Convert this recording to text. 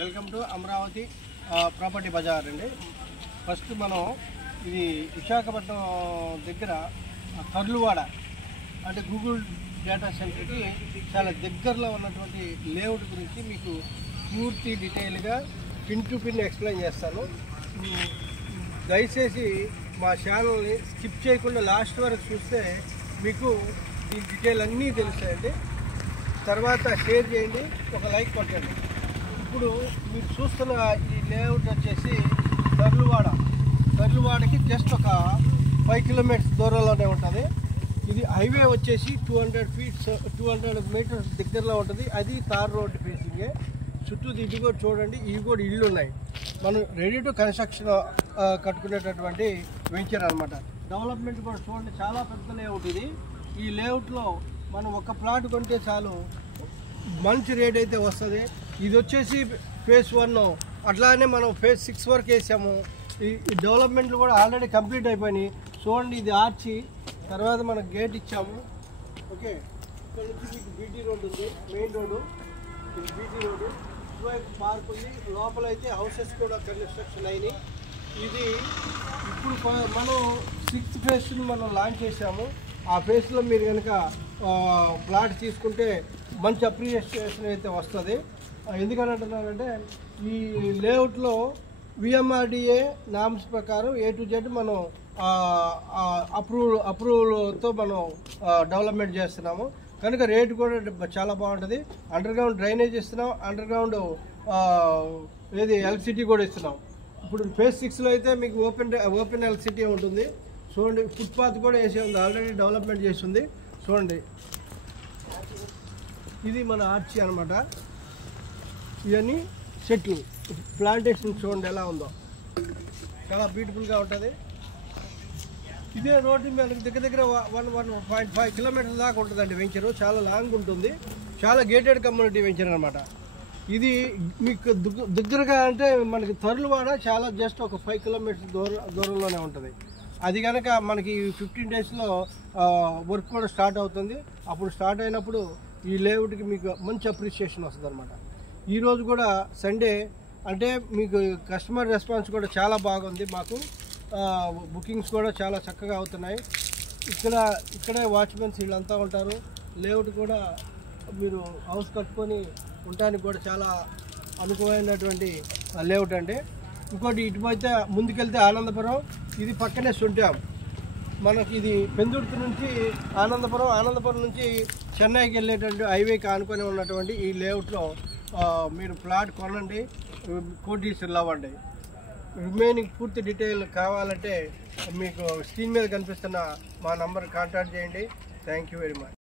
Welcome to Amaravati property bazaar అండి. First మనం ఇది విశాఖపట్నం దగ్గర తర్లువాడ అంటే గూగుల్ డేటా సెంటర్కి చాలా దగ్గరలో ఉన్నటువంటి లేఅవుట్ గురించి మీకు పూర్తి డీటెయిల్గా పిన్ టు పిన్ ఎక్స్ప్లెయిన్ చేస్తాను. దయచేసి మా ఛానల్ని స్కిప్ చేయకుండా లాస్ట్ వరకు చూస్తే మీకు ఈ డీటెయిల్ అన్నీ తెలుస్తాయండి. తర్వాత షేర్ చేయండి, ఒక లైక్ కొట్టండి. ఇప్పుడు మీరు చూస్తున్న ఈ లేఅవుట్ వచ్చేసి తర్లువాడకి జస్ట్ ఒక 5 కిలోమీటర్స్ దూరంలోనే ఉంటుంది. ఇది హైవే వచ్చేసి 200 మీటర్స్ దగ్గరలో ఉంటుంది. అది తార్ రోడ్ ఫేసింగే. చుట్టూ ఇది కూడా చూడండి, ఇవి కూడా ఇళ్ళు ఉన్నాయి. మనం రెడీ టు కన్స్ట్రక్షన్ కట్టుకునేటటువంటి వెంచర్ అనమాట. డెవలప్మెంట్ కూడా చూడండి, చాలా పెద్ద లేఅవుట్ ఇది. ఈ లేఅవుట్లో మనం ఒక ప్లాట్ కొంటే చాలు, మంచి రేట్ అయితే వస్తుంది. ఇది వచ్చేసి ఫేజ్ 1, అట్లానే మనం ఫేజ్ 6 వరకు వేసాము. ఈ డెవలప్మెంట్లు కూడా ఆల్రెడీ కంప్లీట్ అయిపోయినాయి. చూడండి, ఇది ఆర్చి, తర్వాత మనం గేట్ ఇచ్చాము. ఓకే, ఇక్కడ నుంచి మీకు బీటీ రోడ్ ఉంది, మెయిన్ రోడ్డు. ఇది బీటీ రోడ్డు, ఇటువైపు పార్క్ ఉంది. లోపల అయితే హౌసెస్ కూడా కన్స్ట్రక్షన్ అయినాయి. ఇది ఇప్పుడు మనం 6th ఫేజ్ని మనం లాంచ్ చేసాము. ఆ ఫేజ్లో మీరు కనుక ప్లాట్ తీసుకుంటే మంచి అప్రిషియేషన్ అయితే వస్తుంది. ఎందుకని అంటున్నానంటే ఈ లేఅవుట్లో విఎంఆర్డిఏ నామ్స్ ప్రకారం A to Z మనం అప్రూవల్తో మనం డెవలప్మెంట్ చేస్తున్నాము. కనుక రేటు కూడా చాలా బాగుంటుంది. అండర్ గ్రౌండ్ డ్రైనేజ్ ఇస్తున్నాం, అండర్ గ్రౌండ్ ఎలక్ట్రిసిటీ కూడా ఇస్తున్నాం. ఇప్పుడు ఫేజ్ 6లో అయితే మీకు ఓపెన్ ఎలక్ట్రిసిటీ ఉంటుంది. చూడండి, ఫుట్పాత్ కూడా వేసే ఉంది, ఆల్రెడీ డెవలప్మెంట్ చేస్తుంది. చూడండి, ఇది మన ఆర్చి అనమాట. ఇవన్నీ చెట్లు, ప్లాంటేషన్ చూడండి ఎలా ఉందో, చాలా బ్యూటిఫుల్గా ఉంటుంది. ఇదే రోడ్డు మనకి దగ్గర 1.5 కిలోమీటర్ల దాకా ఉంటుందండి వెంచరు. చాలా లాంగ్ ఉంటుంది, చాలా గేటెడ్ కమ్యూనిటీ వెంచర్ అనమాట. ఇది మీకు దగ్గరగా అంటే మనకి తర్లువాడ చాలా జస్ట్ ఒక 5 కిలోమీటర్స్ దూరంలోనే ఉంటుంది. అది కనుక మనకి 15 డేస్లో వర్క్ కూడా స్టార్ట్ అవుతుంది. అప్పుడు స్టార్ట్ అయినప్పుడు ఈ లేఅవుట్కి మీకు మంచి అప్రిషియేషన్ వస్తుంది అనమాట. ఈరోజు కూడా సండే అంటే మీకు కస్టమర్ రెస్పాన్స్ కూడా చాలా బాగుంది. మాకు బుకింగ్స్ కూడా చాలా చక్కగా అవుతున్నాయి. ఇక్కడే వాచ్మెన్స్ వీళ్ళంతా ఉంటారు. లేఅవుట్ కూడా మీరు హౌస్ కట్టుకొని ఉండడానికి కూడా చాలా అనుకూలమైనటువంటి లేఅవుట్ అండి. ఇంకోటి ఇటుపోతే ముందుకెళ్తే ఆనందపురం, ఇది పక్కనే సుంటాం. మనకి ఇది పెందుర్తి నుంచి ఆనందపురం నుంచి చెన్నైకి వెళ్ళేటువంటి హైవేకి ఆనుకొని ఉన్నటువంటి ఈ లేఅవుట్లో మీరు ప్లాట్ కొనండి, కోటీశ్వర్లు అవ్వండి. రిమైనింగ్ పూర్తి డీటెయిల్ కావాలంటే మీకు స్క్రీన్ మీద కనిపిస్తున్న మా నంబర్ కాంటాక్ట్ చేయండి. Thank you very much.